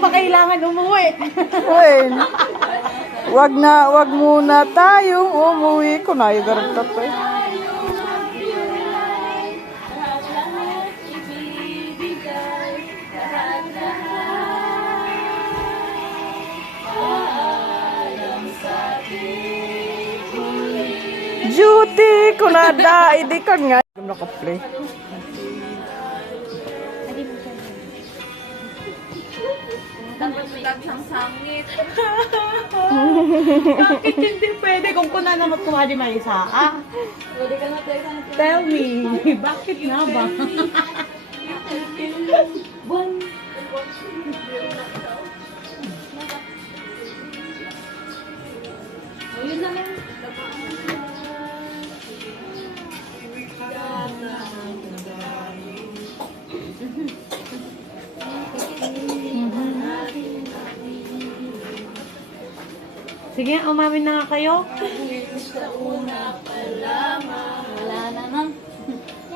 pa kailangan umuwi. Uy, wag muna tayong umuwi. Kunayo garang tato eh. Duty ko na da, hindi ka nga. Naka-play. Sangit. Bakit hindi pwede kung kuna na magkumadi may isa? Tell me, bakit nga ba? Yun na lang. Sige, umamin na nga kayo. Wala na nang.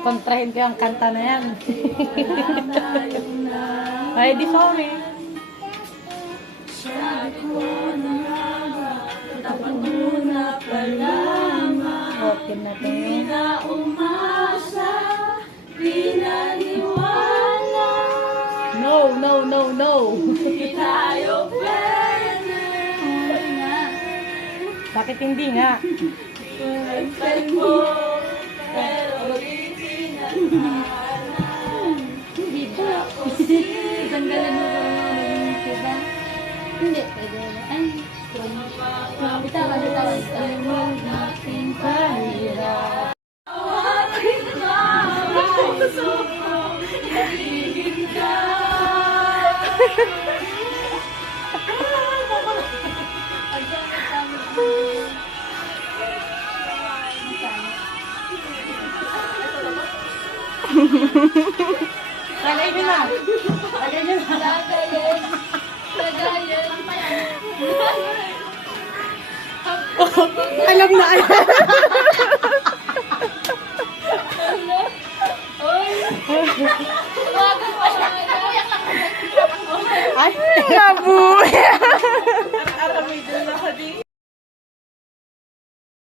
Kontrahin ko ang kanta na yan. Ay, di sorry. Okay na to. No, no, no, no. Bakit hindi nga? Tanggalin mo ba yung diba? Hindi, pwede. Ay, bitawan. Ating kahirap. Lagay nyo na. Lagay nyo na. Alam na, alam. Ay, Nabuya.